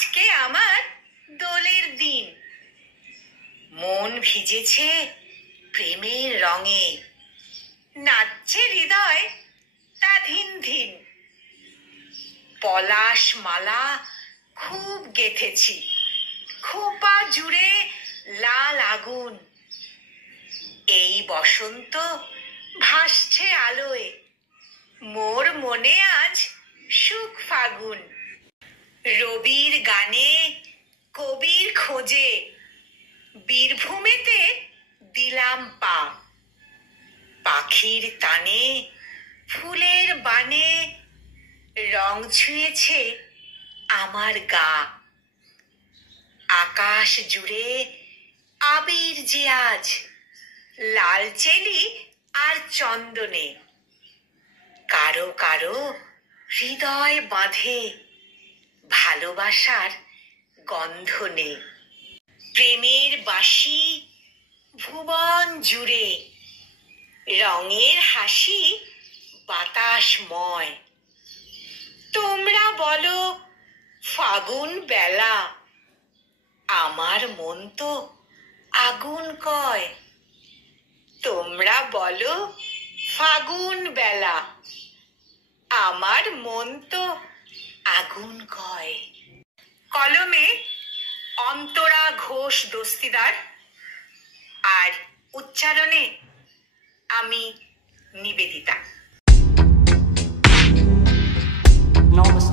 আজকে আমার দোলের দিন, মন ভিজেছে প্রেমের রঙে, নাচছে হৃদয় তা ধিন ধিন। পলাশ মালা খুব গেথেছি, খোপা জুড়ে লাল আগুন। এই বসন্ত ভাসছে আলোয়, মোর মনে আজ সুখ ফাগুন। রবির গানে কবির খোঁজে বীরভূমেতে দিলাম পা। পাখির তানে ফুলের বানে রং ছুঁয়েছে আমার গা। আকাশ জুড়ে আবির যে আজ লাল চেলি আর চন্দনে। কারো কারো হৃদয় বাঁধে ভালোবাসার গন্ধনে। প্রেমের বাঁশি ভুবন জুড়ে, রঙের হাসি বাতাসময়। তোমরা বলো ফাগুন বেলা, আমার মন তো আগুন কয়। তোমরা বলো ফাগুন বেলা, আমার মন তো আগুন কয়। কলমে অন্তরা ঘোষ দস্তিদার, আর উচ্চারণে আমি নিবেদিতা। নমস্কার।